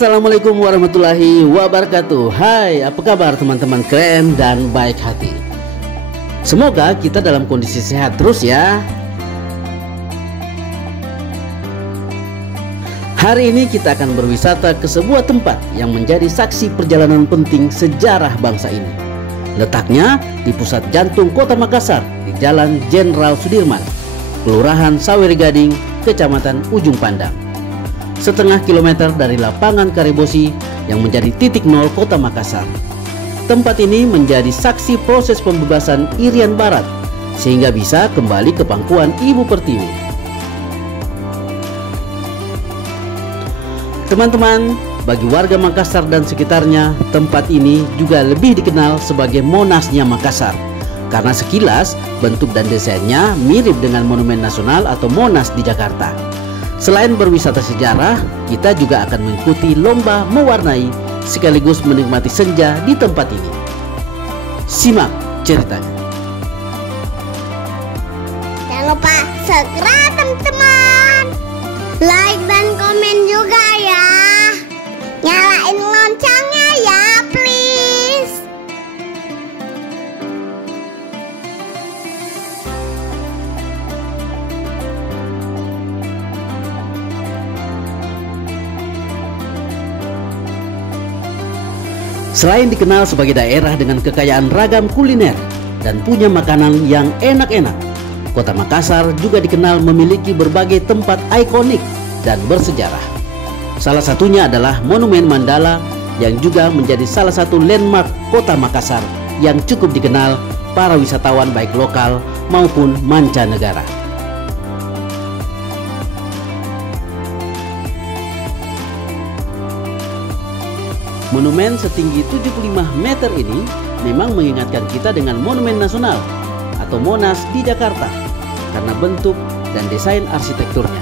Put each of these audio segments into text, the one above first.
Assalamualaikum warahmatullahi wabarakatuh. Hai, apa kabar teman-teman keren dan baik hati? Semoga kita dalam kondisi sehat terus ya. Hari ini kita akan berwisata ke sebuah tempat yang menjadi saksi perjalanan penting sejarah bangsa ini. Letaknya di pusat jantung kota Makassar, di Jalan Jenderal Sudirman, Kelurahan Sawergading, Kecamatan Ujung Pandang. Setengah kilometer dari lapangan Karibosi yang menjadi titik nol kota Makassar. Tempat ini menjadi saksi proses pembebasan Irian Barat sehingga bisa kembali ke pangkuan Ibu Pertiwi. Teman-teman, bagi warga Makassar dan sekitarnya, tempat ini juga lebih dikenal sebagai Monasnya Makassar karena sekilas bentuk dan desainnya mirip dengan Monumen Nasional atau Monas di Jakarta. Selain berwisata sejarah, kita juga akan mengikuti lomba mewarnai sekaligus menikmati senja di tempat ini. Simak ceritanya. Jangan lupa subscribe teman-teman, like dan komen juga ya. Nyalain loncengnya ya please. Selain dikenal sebagai daerah dengan kekayaan ragam kuliner dan punya makanan yang enak-enak, kota Makassar juga dikenal memiliki berbagai tempat ikonik dan bersejarah. Salah satunya adalah Monumen Mandala yang juga menjadi salah satu landmark kota Makassar yang cukup dikenal para wisatawan baik lokal maupun mancanegara. Monumen setinggi 75 meter ini memang mengingatkan kita dengan Monumen Nasional atau Monas di Jakarta karena bentuk dan desain arsitekturnya.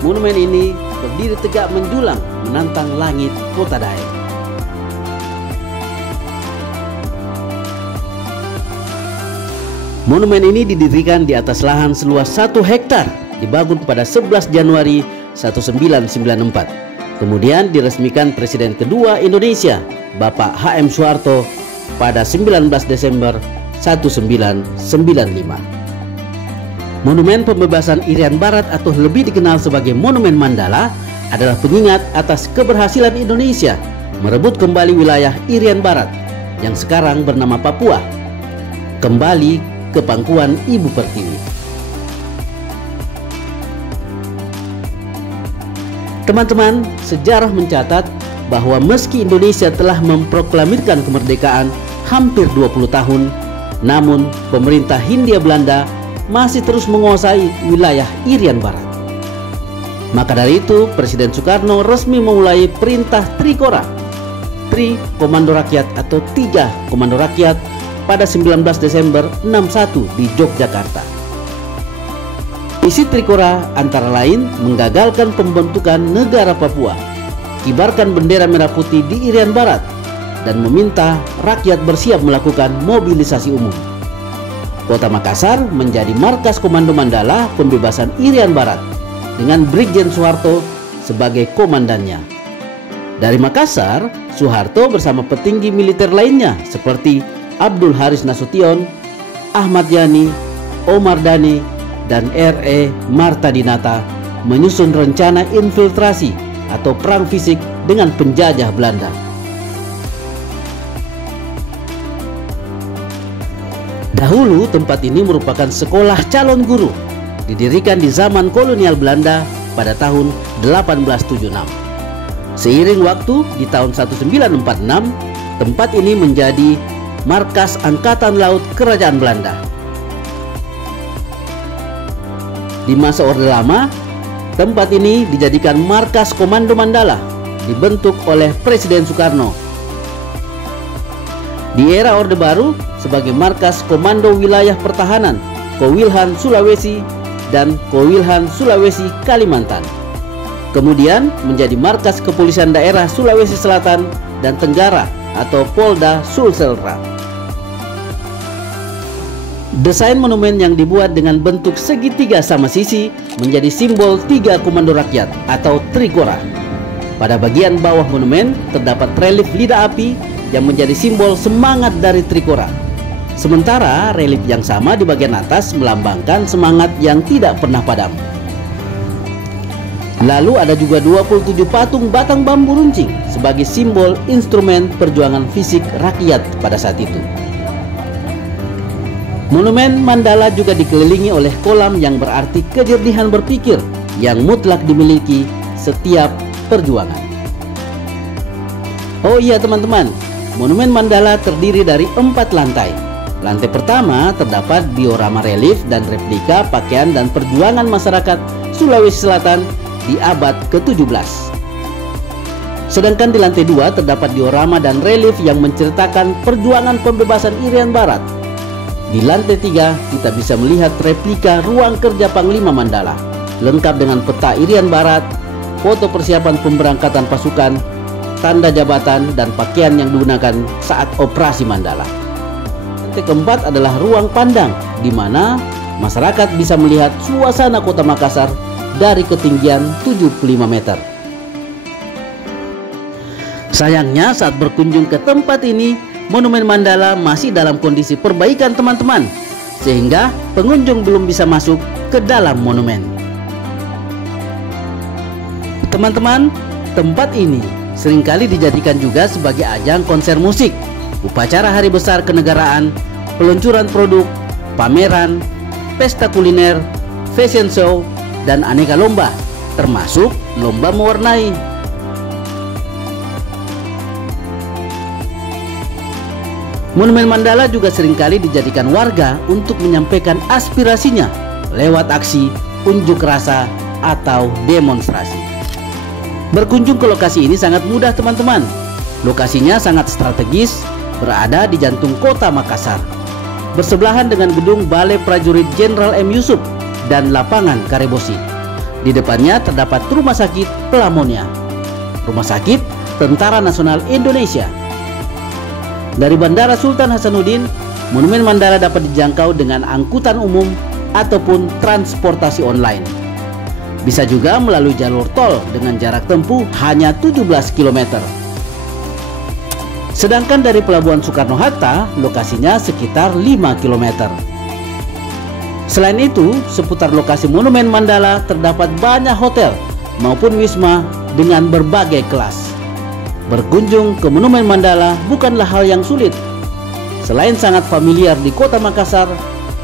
Monumen ini berdiri tegak menjulang menantang langit kota Daeng. Monumen ini didirikan di atas lahan seluas 1 hektar, dibangun pada 11 Januari 1994. Kemudian diresmikan Presiden kedua Indonesia, Bapak H.M. Soeharto pada 19 Desember 1995. Monumen pembebasan Irian Barat atau lebih dikenal sebagai Monumen Mandala adalah pengingat atas keberhasilan Indonesia merebut kembali wilayah Irian Barat yang sekarang bernama Papua, kembali ke pangkuan Ibu Pertiwi. Teman-teman, sejarah mencatat bahwa meski Indonesia telah memproklamirkan kemerdekaan hampir 20 tahun, namun pemerintah Hindia Belanda masih terus menguasai wilayah Irian Barat. Maka dari itu, Presiden Soekarno resmi memulai perintah Trikora, Tri Komando Rakyat atau 3 Komando Rakyat pada 19 Desember 61 di Yogyakarta. Isi Trikora antara lain menggagalkan pembentukan negara Papua, kibarkan bendera merah putih di Irian Barat, dan meminta rakyat bersiap melakukan mobilisasi umum. Kota Makassar menjadi markas Komando Mandala pembebasan Irian Barat dengan Brigjen Soeharto sebagai komandannya. Dari Makassar, Soeharto bersama petinggi militer lainnya seperti Abdul Haris Nasution, Ahmad Yani, Omar Dhani, dan R.E. Marta Dinata menyusun rencana infiltrasi atau perang fisik dengan penjajah Belanda. Dahulu tempat ini merupakan sekolah calon guru, didirikan di zaman kolonial Belanda pada tahun 1876. Seiring waktu di tahun 1946, tempat ini menjadi markas Angkatan Laut Kerajaan Belanda. Di masa Orde Lama, tempat ini dijadikan markas Komando Mandala, dibentuk oleh Presiden Soekarno. Di era Orde Baru, sebagai markas Komando Wilayah Pertahanan, Kowilhan Sulawesi dan Kowilhan Sulawesi Kalimantan. Kemudian menjadi markas Kepolisian Daerah Sulawesi Selatan dan Tenggara atau Polda Sulselra. Desain monumen yang dibuat dengan bentuk segitiga sama sisi menjadi simbol 3 Komando Rakyat atau Trikora. Pada bagian bawah monumen terdapat relief lidah api yang menjadi simbol semangat dari Trikora. Sementara relief yang sama di bagian atas melambangkan semangat yang tidak pernah padam. Lalu ada juga 27 patung batang bambu runcing sebagai simbol instrumen perjuangan fisik rakyat pada saat itu. Monumen Mandala juga dikelilingi oleh kolam yang berarti kejernihan berpikir yang mutlak dimiliki setiap perjuangan. Oh iya teman-teman, Monumen Mandala terdiri dari 4 lantai. Lantai pertama terdapat diorama relief dan replika pakaian dan perjuangan masyarakat Sulawesi Selatan di abad ke-17. Sedangkan di lantai 2 terdapat diorama dan relief yang menceritakan perjuangan pembebasan Irian Barat. Di lantai 3 kita bisa melihat replika ruang kerja Panglima Mandala, lengkap dengan peta Irian Barat, foto persiapan pemberangkatan pasukan, tanda jabatan, dan pakaian yang digunakan saat operasi Mandala. Lantai keempat adalah ruang pandang, di mana masyarakat bisa melihat suasana kota Makassar dari ketinggian 75 meter. Sayangnya saat berkunjung ke tempat ini, Monumen Mandala masih dalam kondisi perbaikan teman-teman, sehingga pengunjung belum bisa masuk ke dalam monumen. Teman-teman, tempat ini seringkali dijadikan juga sebagai ajang konser musik, upacara hari besar kenegaraan, peluncuran produk, pameran, pesta kuliner, fashion show, dan aneka lomba, termasuk lomba mewarnai. Monumen Mandala juga seringkali dijadikan warga untuk menyampaikan aspirasinya lewat aksi, unjuk rasa, atau demonstrasi. Berkunjung ke lokasi ini sangat mudah teman-teman. Lokasinya sangat strategis, berada di jantung kota Makassar, bersebelahan dengan gedung Balai Prajurit Jenderal M. Yusuf dan lapangan Karebosi. Di depannya terdapat Rumah Sakit Pelamonia, Rumah Sakit Tentara Nasional Indonesia. Dari Bandara Sultan Hasanuddin, Monumen Mandala dapat dijangkau dengan angkutan umum ataupun transportasi online. Bisa juga melalui jalur tol dengan jarak tempuh hanya 17 km. Sedangkan dari Pelabuhan Soekarno-Hatta, lokasinya sekitar 5 km. Selain itu, seputar lokasi Monumen Mandala terdapat banyak hotel maupun wisma dengan berbagai kelas. Berkunjung ke Monumen Mandala bukanlah hal yang sulit. Selain sangat familiar di kota Makassar,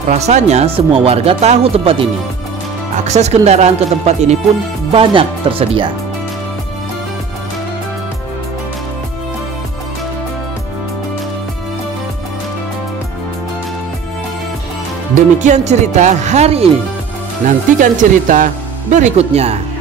rasanya semua warga tahu tempat ini. Akses kendaraan ke tempat ini pun banyak tersedia. Demikian cerita hari ini. Nantikan cerita berikutnya.